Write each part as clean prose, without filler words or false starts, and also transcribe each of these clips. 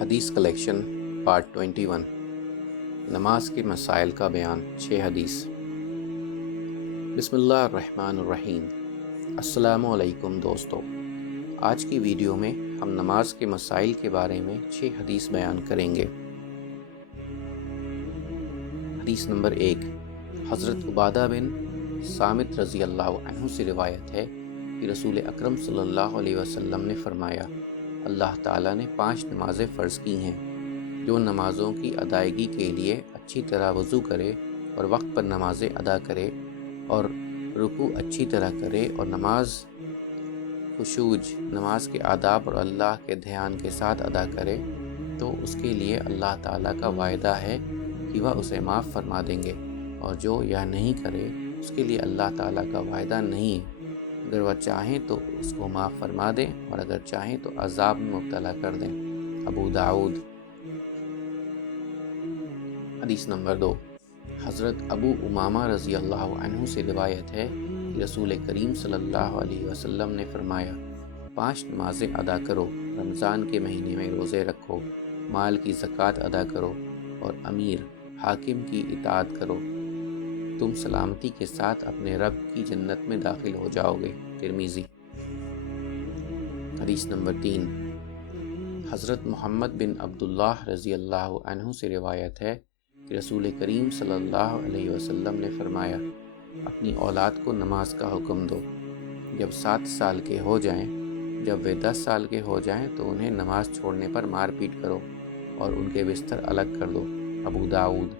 حدیث collection part 21 نماز کے مسائل کا بیان 6 حدیث۔ بسم اللہ الرحمن الرحیم۔ السلام علیکم دوستو، آج کی ویڈیو میں ہم نماز کے مسائل کے بارے میں 6 حدیث بیان کریں گے۔ حدیث نمبر 1، حضرت عبادہ بن صامت رضی اللہ عنہ سے روایت ہے کہ رسول اکرم صلی اللہ علیہ وسلم نے فرمایا، اللہ تعالیٰ نے 5 نمازیں فرض کی ہیں۔ جو نمازوں کی ادائیگی کے لیے اچھی طرح وضو کرے اور وقت پر نمازیں ادا کرے اور رکوع اچھی طرح کرے اور نماز کے آداب اور اللہ کے دھیان کے ساتھ ادا کرے تو اس کے لیے اللہ تعالیٰ کا وعدہ ہے کہ وہ اسے معاف فرما دیں گے، اور جو یہ نہیں کرے اس کے لیے اللہ تعالیٰ کا وعدہ نہیں ہے۔ اگر وہ چاہیں تو اس کو معاف فرما دیں اور اگر چاہیں تو عذاب میں مبتلا کر دیں۔ ابو داؤد۔ حدیث نمبر 2، حضرت ابو امامہ رضی اللہ عنہ سے روایت ہے کہ رسول کریم صلی اللہ علیہ وسلم نے فرمایا، 5 نمازیں ادا کرو، رمضان کے مہینے میں روزے رکھو، مال کی زکوٰۃ ادا کرو اور امیر حاکم کی اطاعت کرو، تم سلامتی کے ساتھ اپنے رب کی جنت میں داخل ہو جاؤ گے۔ ترمذی۔ حدیث نمبر 3، حضرت محمد بن عبداللہ رضی اللہ عنہ سے روایت ہے کہ رسول کریم صلی اللہ علیہ وسلم نے فرمایا، اپنی اولاد کو نماز کا حکم دو، جب 7 سال کے ہو جائیں، جب وہ 10 سال کے ہو جائیں تو انہیں نماز چھوڑنے پر مار پیٹ کرو اور ان کے بستر الگ کر دو۔ ابو داؤد۔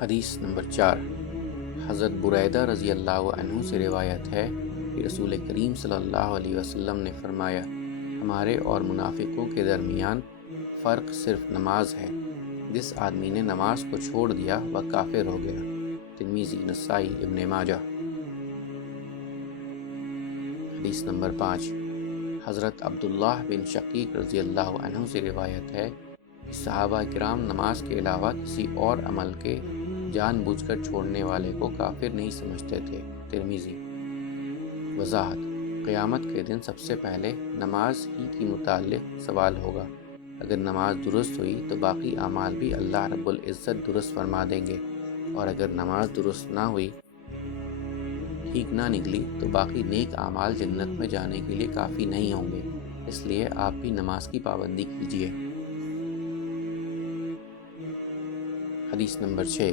حدیث نمبر 4، حضرت بریدہ رضی اللہ عنہ سے روایت ہے کہ رسول کریم صلی اللہ علیہ وسلم نے فرمایا، ہمارے اور منافقوں کے درمیان فرق صرف نماز ہے، جس آدمی نے نماز کو چھوڑ دیا وہ کافر ہو گیا۔ ترمذی، نسائی، ابن ماجہ۔ حدیث نمبر 5، حضرت عبداللہ بن شقیق رضی اللہ عنہ سے روایت ہے کہ صحابہ کرام نماز کے علاوہ کسی اور عمل کے جان بوجھ کر چھوڑنے والے کو کافر نہیں سمجھتے تھے۔ ترمذی۔ وضاحت: قیامت کے دن سب سے پہلے نماز ہی کی متعلق سوال ہوگا۔ اگر نماز درست ہوئی تو باقی اعمال بھی اللہ رب العزت درست فرما دیں گے، اور اگر نماز درست نہ ہوئی، ٹھیک نہ نکلی، تو باقی نیک اعمال جنت میں جانے کے لیے کافی نہیں ہوں گے۔ اس لیے آپ بھی نماز کی پابندی کیجیے۔ حدیث نمبر 6،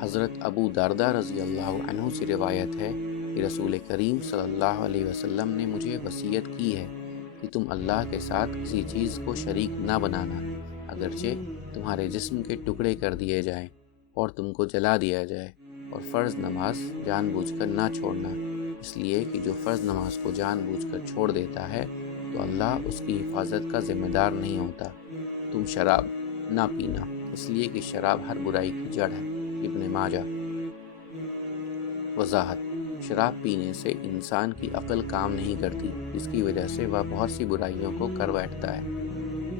حضرت ابو دردہ رضی اللہ عنہ سے روایت ہے کہ رسول کریم صلی اللہ علیہ وسلم نے مجھے وصیت کی ہے کہ تم اللہ کے ساتھ کسی چیز کو شریک نہ بنانا، اگرچہ تمہارے جسم کے ٹکڑے کر دیے جائیں اور تم کو جلا دیا جائے، اور فرض نماز جان بوجھ کر نہ چھوڑنا، اس لیے کہ جو فرض نماز کو جان بوجھ کر چھوڑ دیتا ہے تو اللہ اس کی حفاظت کا ذمہ دار نہیں ہوتا۔ تم شراب نہ پینا، اس لیے کہ شراب ہر برائی کی جڑ ہے۔ ابن ماجہ۔ وضاحت: شراب پینے سے انسان کی عقل کام نہیں کرتی، جس کی وجہ سے وہ بہت سی برائیوں کو کر بیٹھتا ہے۔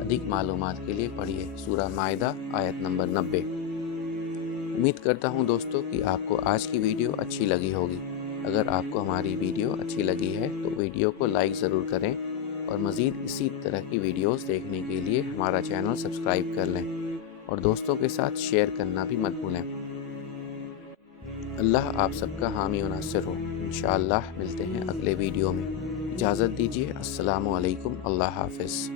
ادھک معلومات کے لیے پڑھیے سورہ مائدہ آیت نمبر 90۔ امید کرتا ہوں دوستو کہ آپ کو آج کی ویڈیو اچھی لگی ہوگی۔ اگر آپ کو ہماری ویڈیو اچھی لگی ہے تو ویڈیو کو لائک ضرور کریں، اور مزید اسی طرح کی ویڈیوز دیکھنے کے لیے ہمارا چینل سبسکرائب کر لیں، اور دوستوں کے ساتھ شیئر کرنا بھی مت بھولیں۔ اللہ آپ سب کا حامی و ناصر ہو۔ انشاءاللہ ملتے ہیں اگلے ویڈیو میں۔ اجازت دیجیے۔ السلام علیکم۔ اللہ حافظ۔